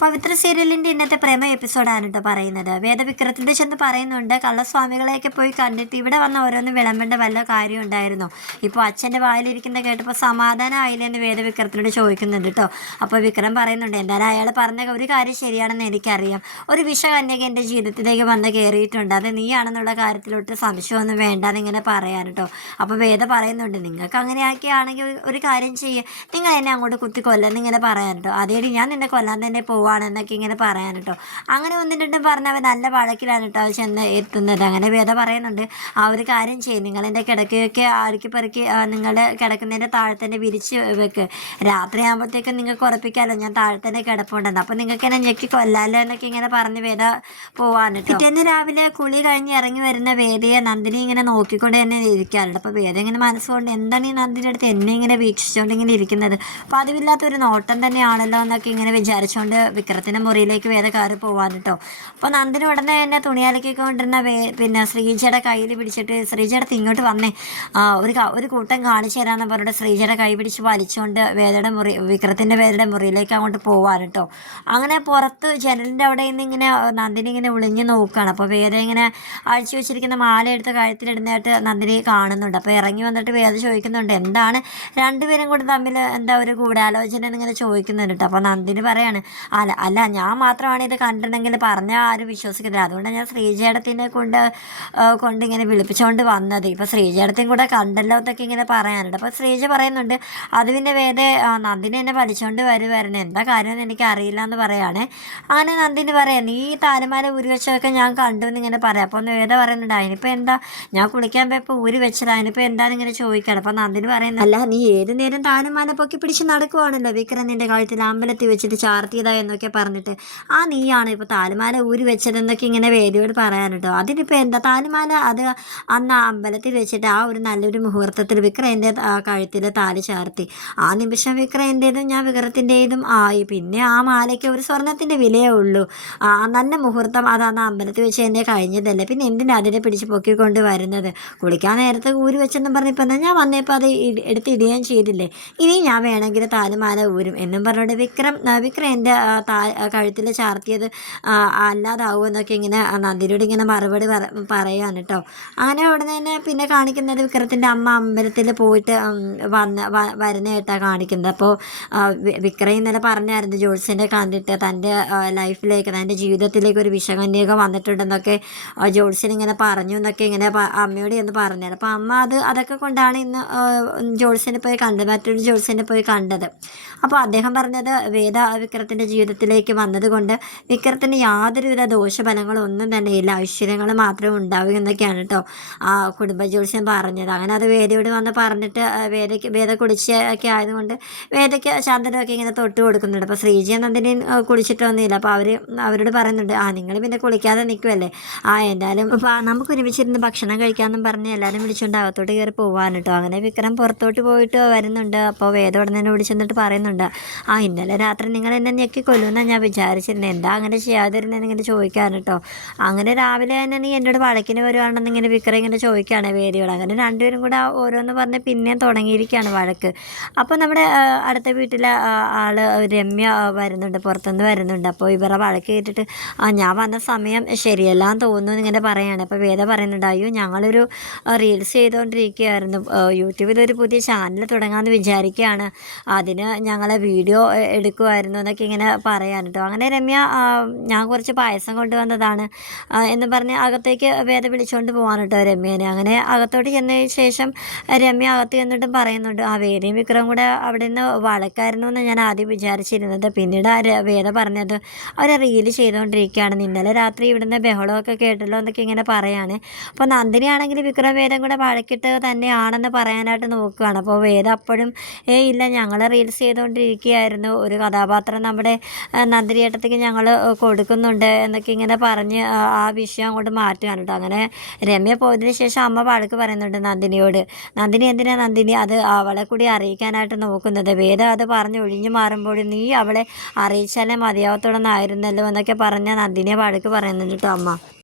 പവിത്ര സീരിയലിന്റെ ഇന്നത്തെ പ്രേമ എപ്പിസോഡാണ് കേട്ടോ പറയുന്നത്. വേദവിക്രത്തിന്റെ ചെന്ന് പറയുന്നുണ്ട് കള്ളസ്വാമികളെയൊക്കെ പോയി കണ്ടിട്ട് ഇവിടെ വന്ന ഓരോന്നും വിളമ്പേണ്ട വല്ല കാര്യം ഉണ്ടായിരുന്നു? ഇപ്പോൾ അച്ഛന്റെ വായിലിരിക്കുന്ന കേട്ടപ്പോൾ സമാധാനമായില്ല എന്ന് വേദവിക്രത്തിനോട് ചോദിക്കുന്നുണ്ട് കേട്ടോ അപ്പോൾ വിക്രം പറയുന്നുണ്ട് എന്തായാലും അയാൾ പറഞ്ഞ ഒരു കാര്യം ശരിയാണെന്ന് എനിക്കറിയാം. ഒരു വിഷകന്യക എന്റെ ജീവിതത്തിലേക്ക് വന്ന് കയറിയിട്ടുണ്ട് അത് നീയാണെന്നുള്ള കാര്യത്തിലോട്ട് സംശയമൊന്നും വേണ്ടാന്ന് ഇങ്ങനെ പറയാൻ കേട്ടോ അപ്പോൾ വേദ പറയുന്നുണ്ട് നിങ്ങൾക്ക് അങ്ങനെയൊക്കെ ആണെങ്കിൽ ഒരു കാര്യം ചെയ്യുക നിങ്ങൾ എന്നെ അങ്ങോട്ട് കുത്തി കൊല്ലെന്ന് ഇങ്ങനെ പറയാൻ കേട്ടോ അതേടി ഞാൻ നിന്നെ കൊല്ലാൻ തന്നെ പോവാണെന്നൊക്കെ ഇങ്ങനെ പറയാൻ കേട്ടോ അങ്ങനെ ഒന്നും രണ്ടും നല്ല വഴക്കിലാണ് കേട്ടോ അവർ ചെന്ന് എത്തുന്നത്. അങ്ങനെ വേദ പറയുന്നുണ്ട് ആ ഒരു കാര്യം ചെയ്യും. നിങ്ങളെന്റെ കിടക്കയൊക്കെ അടുക്കി പെറുക്കി നിങ്ങളുടെ കിടക്കുന്നതിന്റെ താഴെ തന്നെ വിരിച്ച് വെക്ക്. രാത്രി ആകുമ്പോഴത്തേക്കും നിങ്ങൾക്ക് ഉറപ്പിക്കാമല്ലോ ഞാൻ താഴെ തന്നെ കിടപ്പുണ്ടെന്ന്. അപ്പോൾ നിങ്ങൾക്ക് എന്നെ ഞെക്കി കൊല്ലാലോ എന്നൊക്കെ ഇങ്ങനെ പറഞ്ഞ് വേദ പോവാൻ കേട്ടോ പിറ്റേന്ന് രാവിലെ കുളി കഴിഞ്ഞ് ഇറങ്ങി വരുന്ന വേദയെ നന്ദിനി ഇങ്ങനെ നോക്കിക്കൊണ്ട് തന്നെ ഇരിക്കാറുണ്ട്. അപ്പോൾ വേദ ഇങ്ങനെ മനസ്സുകൊണ്ട് എന്താണ് ഈ നന്ദിന്റെ അടുത്ത് എന്നെ ഇങ്ങനെ വീക്ഷിച്ചുകൊണ്ട് ഇങ്ങനെ ഇരിക്കുന്നത്? അപ്പോൾ അതുമില്ലാത്തൊരു നോട്ടം തന്നെയാണല്ലോ എന്നൊക്കെ ഇങ്ങനെ വിചാരിച്ചുകൊണ്ട് വിക്രത്തിന്റെ മുറിയിലേക്ക് വേദ കയറി പോവാൻ കേട്ടോ അപ്പോൾ നന്ദിനി ഉടനെ തന്നെ തുണിയാലക്കിക്കൊണ്ടിരുന്ന വേ പിന്നെ ശ്രീജയുടെ കയ്യിൽ പിടിച്ചിട്ട് ശ്രീജയുടെ ഇങ്ങോട്ട് വന്നേ. ഒരു ഒരു കൂട്ടം കാണിച്ചു തരാമെന്ന് പറഞ്ഞിട്ട് ശ്രീജയുടെ കൈ പിടിച്ച് വലിച്ചുകൊണ്ട് വേദയുടെ മുറി വിക്രത്തിന്റെ വേദയുടെ മുറിയിലേക്ക് അങ്ങോട്ട് പോവാൻ കേട്ടോ അങ്ങനെ പുറത്ത് ജനലിന്റെ അവിടെ നിന്ന് ഇങ്ങനെ നന്ദിനി ഇങ്ങനെ ഒളിഞ്ഞ് നോക്കുകയാണ് അപ്പോൾ വേദ ഇങ്ങനെ അഴിച്ചു വെച്ചിരിക്കുന്ന മാല എടുത്ത് കഴുത്തിലിടുന്നതായിട്ട് നന്ദിനി കാണുന്നുണ്ട്. അപ്പോൾ ഇറങ്ങി വന്നിട്ട് വേദ ചോദിക്കുന്നുണ്ട് എന്താണ്? രണ്ടുപേരും കൂടി തമ്മിൽ എന്താ ഒരു ഗൂഢാലോചന എന്നിങ്ങനെ ചോദിക്കുന്നുണ്ട് കേട്ടോ അപ്പോൾ നന്ദിനി പറയാണ് അല്ല അല്ല ഞാൻ മാത്രമാണ് ഇത് കണ്ടിട്ടുണ്ടെങ്കിൽ പറഞ്ഞാൽ ആരും വിശ്വസിക്കുന്നില്ല അതുകൊണ്ട് ഞാൻ ശ്രീജേടത്തിനെ കൊണ്ട് കൊണ്ട് ഇങ്ങനെ വിളിപ്പിച്ചുകൊണ്ട് വന്നത്. ഇപ്പോൾ ശ്രീജേടത്തെയും കൂടെ കണ്ടല്ലോ എന്നൊക്കെ ഇങ്ങനെ പറയാനുണ്ട്. അപ്പോൾ ശ്രീജ പറയുന്നുണ്ട് അത് പിന്നെ ആ, നന്ദിനി എന്നെ വലിച്ചുകൊണ്ട് വരുമായിരുന്നു എന്താ കാര്യമെന്ന് എനിക്ക് അറിയില്ല എന്ന് പറയാണ്. അങ്ങനെ നന്ദിനി പറയാം നീ ഈ താലമാല ഊരി വെച്ചതൊക്കെ ഞാൻ കണ്ടു എന്ന് ഇങ്ങനെ പറയാം. അപ്പോൾ ഒന്ന് വേദ പറയുന്നുണ്ട് അതിനിപ്പോൾ എന്താ? ഞാൻ കുളിക്കാൻ പോയപ്പോൾ ഊരി വെച്ചത്. അതിനിപ്പോൾ എന്താന്ന് ഇങ്ങനെ ചോദിക്കണം. അപ്പോൾ നന്ദിനി പറയുന്നത് അല്ല നീ ഏത് നേരം താരമാല പൊക്കി പിടിച്ച് നടക്കുവാണല്ലോ വിക്രം നിന്റെ കഴുത്തിൽ അമ്പലത്തിൽ വെച്ചിട്ട് ചാർത്തിയതാ പറഞ്ഞിട്ട് ആ നീയാണ് ഇപ്പോൾ താലിമാല ഊരി വെച്ചതെന്നൊക്കെ ഇങ്ങനെ വേദിയോട് പറയാൻ കേട്ടോ അതിനിപ്പോൾ എന്താ താലിമാല അത് അന്ന് ആ അമ്പലത്തിൽ വെച്ചിട്ട് ആ ഒരു നല്ലൊരു മുഹൂർത്തത്തിൽ വിക്രയന്റെ കഴുത്തിൽ താലി ചേർത്തി. ആ നിമിഷം വിക്രയന്റേതും ഞാൻ വിക്രത്തിന്റെതും ആയി. പിന്നെ ആ മാലയ്ക്ക് ഒരു സ്വർണത്തിന്റെ വിലയേ ഉള്ളൂ. ആ നല്ല മുഹൂർത്തം അത് അന്ന് അമ്പലത്തിൽ വെച്ച് എന്നെ കഴിഞ്ഞതല്ലേ. പിന്നെ എന്തിനാ അതിനെ പിടിച്ച് പൊക്കിക്കൊണ്ട് വരുന്നത്? കുളിക്കാൻ നേരത്തെ ഊരി വെച്ചെന്നും പറഞ്ഞപ്പോൾ എന്നാൽ ഞാൻ വന്നപ്പോൾ അത് എടുത്ത് ഇടുകയും ചെയ്തില്ലേ? ഇനി ഞാൻ വേണമെങ്കിൽ താലിമാല ഊരും എന്നും പറഞ്ഞുകൊണ്ട് വിക്രം ആ, വിക്രം എന്റെ കഴുത്തിൽ ചാർത്തിയത് അല്ലാതാവുമെന്നൊക്കെ ഇങ്ങനെ നന്ദിനോട് ഇങ്ങനെ മറുപടി പറ പറയാണ് കേട്ടോ അങ്ങനെ ഉടനെ തന്നെ പിന്നെ കാണിക്കുന്നത് വിക്രത്തിന്റെ അമ്മ അമ്പലത്തിൽ പോയിട്ട് വന്ന് വരുന്നതായിട്ടാണ് കാണിക്കുന്നത്. അപ്പോൾ വിക്രം ഇന്നലെ പറഞ്ഞായിരുന്നു ജോത്സ്യനെ കണ്ടിട്ട് തന്റെ ലൈഫിലേക്ക് തന്റെ ജീവിതത്തിലേക്ക് ഒരു വിഷകന്യക വന്നിട്ടുണ്ടെന്നൊക്കെ ജോത്സ്യൻ ഇങ്ങനെ പറഞ്ഞു എന്നൊക്കെ ഇങ്ങനെ അമ്മയോട് എന്ന് പറഞ്ഞത് അപ്പോൾ അമ്മ അത് അതൊക്കെ കൊണ്ടാണ് ഇന്ന് ജോത്സ്യനെ പോയി കണ്ടത് മറ്റൊരു ജോത്സ്യനെ പോയി കണ്ടത്. അപ്പോൾ അദ്ദേഹം പറഞ്ഞത് വേദ വിക്രത്തിന്റെ ജീവിതത്തിലേക്ക് വന്നതുകൊണ്ട് വിക്രത്തിന് യാതൊരുവിധ ദോഷഫലങ്ങളും ഒന്നും തന്നെ ഇല്ല ഐശ്വര്യങ്ങൾ മാത്രമേ ഉണ്ടാവൂ എന്നൊക്കെയാണ് കേട്ടോ ആ കുടുംബജ്യോത്സ്യം പറഞ്ഞത്. അങ്ങനെ അത് വേദയോട് വന്ന് പറഞ്ഞിട്ട് വേദയ്ക്ക് വേദ കുടിച്ചൊക്കെ ആയതുകൊണ്ട് വേദയ്ക്ക് ശാന്തനൊക്കെ ഇങ്ങനെ തൊട്ട് കൊടുക്കുന്നുണ്ട്. അപ്പോൾ ശ്രീജയ നന്ദിനിയും കുടിച്ചിട്ടൊന്നുമില്ല അപ്പോൾ അവർ അവരോട് പറയുന്നുണ്ട് ആ നിങ്ങൾ പിന്നെ കുളിക്കാതെ നിൽക്കുമല്ലേ ആ എന്തായാലും നമുക്ക് ഒരുമിച്ചിരുന്ന് ഭക്ഷണം കഴിക്കാമെന്നും പറഞ്ഞ് എല്ലാവരും വിളിച്ചുകൊണ്ട് അകത്തോട്ട് കയറി പോകാൻ കേട്ടോ അങ്ങനെ വിക്രം പുറത്തോട്ട് പോയിട്ട് വരുന്നുണ്ട്. അപ്പോൾ വേദ ഉടനെ വിളിച്ചെന്നിട്ട് പറയുന്നുണ്ട് ആ ഇന്നലെ രാത്രി നിങ്ങൾ എന്നെ ഞെക്കി കൊല്ലുമെന്നാണ് ഞാൻ വിചാരിച്ചിരുന്നത് എന്താ അങ്ങനെ ചെയ്യാതിരുന്നതെന്ന് ഇങ്ങനെ ചോദിക്കാറ് കേട്ടോ അങ്ങനെ രാവിലെ തന്നെ നീ എന്നോട് വഴക്കിന് വരുവാണെന്ന് ഇങ്ങനെ വിക്രം ഇങ്ങനെ ചോദിക്കുകയാണ് വേദിയോട്. അങ്ങനെ രണ്ടുപേരും കൂടെ ഓരോന്ന് പറഞ്ഞ് പിന്നെയും തുടങ്ങിയിരിക്കുകയാണ് വഴക്ക്. അപ്പോൾ നമ്മുടെ അടുത്ത വീട്ടിലെ ആൾ രമ്യ വരുന്നുണ്ട്. പുറത്തുനിന്ന് വരുന്നുണ്ട്. അപ്പോൾ ഇവരെ വഴക്ക് കേട്ടിട്ട് ആ ഞാൻ വന്ന സമയം ശരിയല്ലാന്ന് തോന്നുന്നു ഇങ്ങനെ പറയുകയാണ് അപ്പോൾ വേദ പറയുന്നുണ്ട് അയ്യോ ഞങ്ങളൊരു റീൽസ് ചെയ്തുകൊണ്ടിരിക്കുകയായിരുന്നു യൂട്യൂബിൽ ഒരു പുതിയ ചാനൽ തുടങ്ങാമെന്ന് വിചാരിക്കുകയാണ്. അതിന് ഞങ്ങളെ വീഡിയോ എടുക്കുമായിരുന്നു എന്നൊക്കെ ഇങ്ങനെ പറയാൻ കേട്ടോ അങ്ങനെ രമ്യ ഞാൻ കുറച്ച് പായസം കൊണ്ടുവന്നതാണ്. എന്ന് പറഞ്ഞ് അകത്തേക്ക് വേദ വിളിച്ചുകൊണ്ട് പോകാൻ കേട്ടോ രമ്യനെ? അങ്ങനെ അകത്തോട്ട് ചെന്നതിന് ശേഷം രമ്യ അകത്ത് ചെന്നിട്ടും പറയുന്നുണ്ട് ആ വേദയും വിക്രം കൂടെ അവിടെ നിന്ന് വഴക്കായിരുന്നു എന്ന് ഞാൻ ആദ്യം വിചാരിച്ചിരുന്നത്. പിന്നീട് ആ വേദ പറഞ്ഞത് അവർ റീൽ ചെയ്തുകൊണ്ടിരിക്കുകയാണ് ഇന്നലെ രാത്രി ഇവിടുന്ന് ബഹളമൊക്കെ കേട്ടല്ലോ എന്നൊക്കെ ഇങ്ങനെ പറയാണ്. അപ്പോൾ നന്ദിനി ആണെങ്കിൽ വിക്രം വേദം കൂടെ വഴക്കിട്ട് തന്നെയാണെന്ന് പറയാനായിട്ട് നോക്കുകയാണ്. അപ്പോൾ വേദ അപ്പോഴും ഏ ഇല്ല ഞങ്ങൾ റീൽസ് ചെയ്തുകൊണ്ടിരിക്കുകയായിരുന്നു ഒരു കഥാപാത്രം നമ്മുടെ ആ, നന്ദിനി ഏട്ടത്തേക്ക് ഞങ്ങൾ കൊടുക്കുന്നുണ്ട് എന്നൊക്കെ ഇങ്ങനെ പറഞ്ഞ് ആ, വിഷയം അങ്ങോട്ട് മാറ്റുകയാണ് കേട്ടോ അങ്ങനെ രമ്യ പോയതിന് ശേഷം അമ്മ പാടക്ക് പറയുന്നുണ്ട് നന്ദിനിയോട്. നന്ദിനി എന്തിനാ നന്ദിനി അത് അവളെ കൂടി അറിയിക്കാനായിട്ട് നോക്കുന്നത്? വേദ അത് പറഞ്ഞ് ഒഴിഞ്ഞു മാറുമ്പോൾ നീ അവളെ അറിയിച്ചാലേ മതിയാവത്തോളന്നായിരുന്നല്ലോ എന്നൊക്കെ പറഞ്ഞ നന്ദിനിയെ പാടക്ക് പറയുന്നുണ്ട് കേട്ടോ അമ്മ.